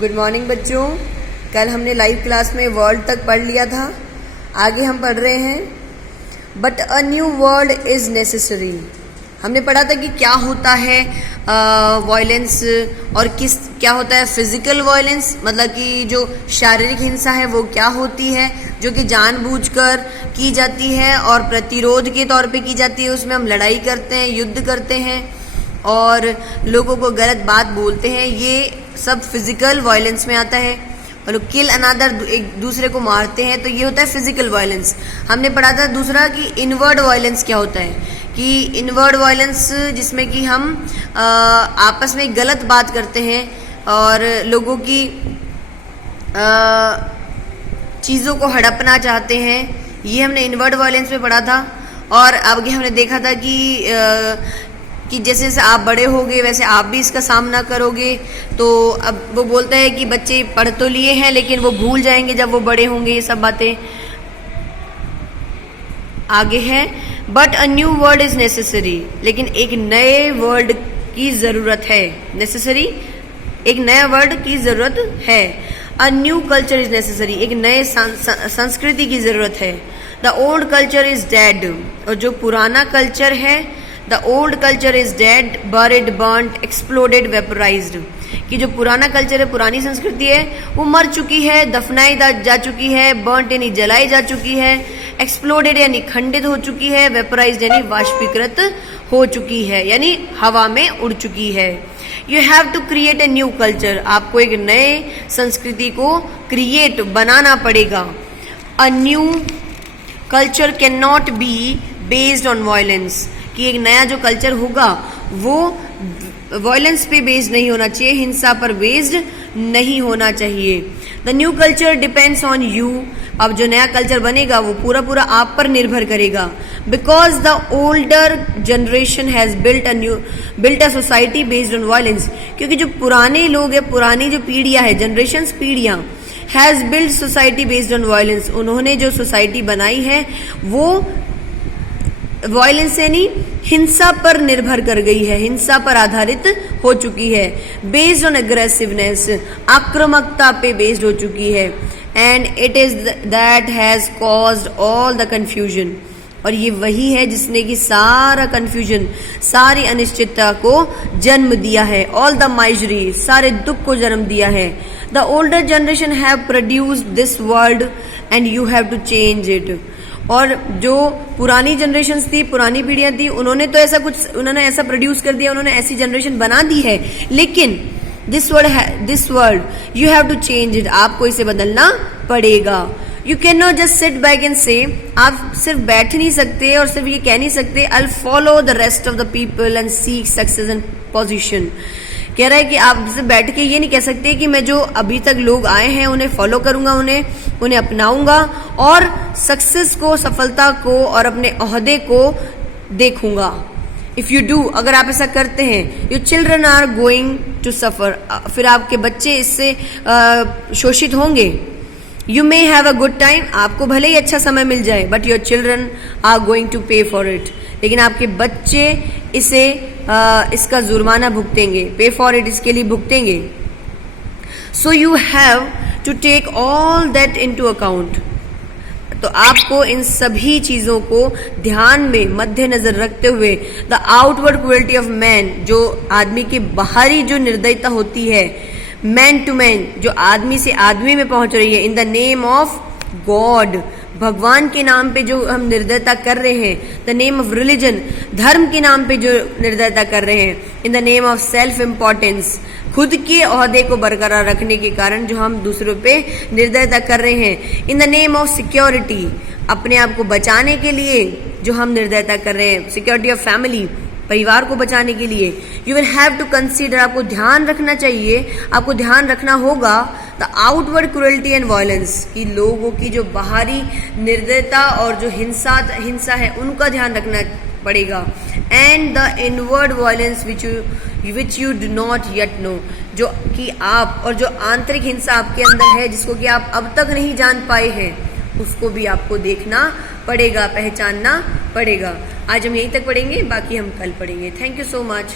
Good morning बच्चों। कल हमने लाइव क्लास में वर्ल्ड तक पढ़ लिया था। आगे हम पढ़ रहे हैं but a new world is necessary. हमने पढ़ा था कि क्या होता है वायलेंस और क्या होता है फिजिकल वायलेंस, मतलब कि जो शारीरिक हिंसा है वो क्या होती है, जो कि जानबूझकर की जाती है और प्रतिरोध के तौर पे की जाती है। उसमें हम लड़ाई करते हैं, युद्ध करते हैं और लोगों को गलत बात बोलते हैं। ये सब फिजिकल वायलेंस में आता है। और लोग किल अनादर, एक दूसरे को मारते हैं, तो ये होता है फिजिकल वायलेंस। हमने पढ़ा था दूसरा कि इनवर्ड वायलेंस क्या होता है, कि इनवर्ड वायलेंस जिसमें कि हम आपस में गलत बात करते हैं और लोगों की चीज़ों को हड़पना चाहते हैं। ये हमने इनवर्ड वायलेंस में पढ़ा था। और आगे हमने देखा था कि जैसे जैसे आप बड़े होगे वैसे आप भी इसका सामना करोगे। तो अब वो बोलता है कि बच्चे पढ़ तो लिए हैं लेकिन वो भूल जाएंगे जब वो बड़े होंगे। ये सब बातें आगे है। But a new world is necessary, लेकिन एक नए वर्ल्ड की जरूरत है। नेसेसरी, एक नया वर्ल्ड की जरूरत है। A new culture is necessary, एक नए संस्कृति की जरूरत है। The old culture is dead, और जो पुराना कल्चर है, the old culture is dead, buried, burned, exploded, vaporised, कि जो पुराना कल्चर है, पुरानी संस्कृति है, वो मर चुकी है, दफनाई जा चुकी है, बर्न्ट यानी जलाई जा चुकी है, एक्सप्लोडेड यानी खंडित हो चुकी है, वेपराइज्ड यानी वाष्पीकृत हो चुकी है, यानी हवा में उड़ चुकी है। You have to create a new culture, आपको एक नए संस्कृति को क्रिएट बनाना पड़ेगा। A new culture can not be based on violence, कि एक नया जो कल्चर होगा वो वायलेंस पे बेस्ड नहीं होना चाहिए, हिंसा पर बेस्ड नहीं होना चाहिए। The new culture depends on you, अब जो नया कल्चर बनेगा वो पूरा आप पर निर्भर करेगा। Because the older generation has built a society based on violence, क्योंकि जो पुराने लोग हैं, पुरानी जो पीढ़ियां है, जनरेशंस पीढ़ियां, has built society based on violence, उन्होंने जो सोसाइटी बनाई है वो वायलेंस यानी हिंसा पर निर्भर कर गई है, हिंसा पर आधारित हो चुकी है। बेस्ड ऑन एग्रेसिवनेस, आक्रामकता पे बेस्ड हो चुकी है। And it is that has caused all the confusion, और ये वही है जिसने कि सारा कंफ्यूजन, सारी अनिश्चितता को जन्म दिया है। ऑल द माइजरी, सारे दुख को जन्म दिया है। The older generation have produced this world and you have to change it, और जो पुरानी जनरेशन थी, पुरानी पीढ़ियां थी, उन्होंने ऐसा प्रोड्यूस कर दिया, उन्होंने ऐसी जनरेशन बना दी है। लेकिन this world you have to change it, आपको इसे बदलना पड़ेगा। You can not just sit back and say, आप सिर्फ बैठ नहीं सकते और सिर्फ ये कह नहीं सकते I will follow the rest of the people and seek success and position. कह रहा है कि आप सिर्फ बैठ के ये नहीं कह सकते कि मैं जो अभी तक लोग आए हैं उन्हें फॉलो करूंगा, उन्हें अपनाऊंगा और सक्सेस को, सफलता को और अपने ओहदे को देखूंगा। इफ यू डू, अगर आप ऐसा करते हैं, your children are going to suffer, फिर आपके बच्चे इससे शोषित होंगे। You may have a good time, आपको भले ही अच्छा समय मिल जाए, but your children are going to pay for it, लेकिन आपके बच्चे इसका जुर्माना भुगतेंगे, पे फॉर इट, इसके लिए भुगतेंगे। So you have to take all that into account, तो आपको इन सभी चीजों को ध्यान में मद्देनजर रखते हुए, the outward cruelty of man, जो आदमी के बाहरी जो निर्दयता होती है, मैन टू मैन, जो आदमी से आदमी में पहुंच रही है, in the name of God, भगवान के नाम पे जो हम निर्दयता कर रहे हैं, द नेम ऑफ रिलीजन, धर्म के नाम पे जो निर्दयता कर रहे हैं, in the name of self importance, खुद के ओहदे को बरकरार रखने के कारण जो हम दूसरों पे निर्दयता कर रहे हैं, in the name of security, अपने आप को बचाने के लिए जो हम निर्दयता कर रहे हैं, सिक्योरिटी ऑफ फैमिली, परिवार को बचाने के लिए। You will have to consider, आपको ध्यान रखना चाहिए, आपको ध्यान रखना होगा the outward cruelty and violence, कि लोगों की जो बाहरी निर्दयता और जो हिंसा है उनका ध्यान रखना पड़ेगा। And the inward violence which you do not yet know, जो कि आप, और जो आंतरिक हिंसा आपके अंदर है जिसको कि आप अब तक नहीं जान पाए हैं, उसको भी आपको देखना पड़ेगा, पहचानना पड़ेगा। आज हम यहीं तक पढ़ेंगे, बाकी हम कल पढ़ेंगे। Thank you so much.